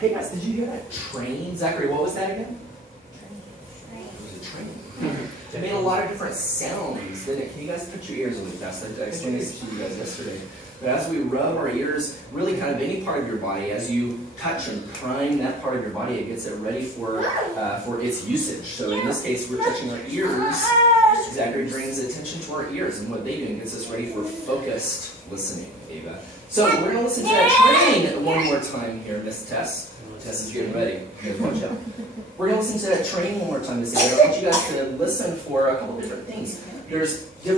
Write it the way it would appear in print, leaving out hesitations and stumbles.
Hey guys, did you hear that train? Zachary, what was that again? It was a train. It made a lot of different sounds, didn't it? Can you guys put your ears really fast? I explained this to you guys yesterday. But as we rub our ears, really kind of any part of your body, as you touch and prime that part of your body, it gets it ready for its usage. So in this case, we're touching our ears. Zachary brings attention to our ears and what they do and gets us ready for focused listening, Ava. So we're going to listen to that train one more time here, Miss Tess. Tess is getting ready. Watch out. We're going to listen to that train one more time this evening. I want you guys to listen for a couple different things. There's different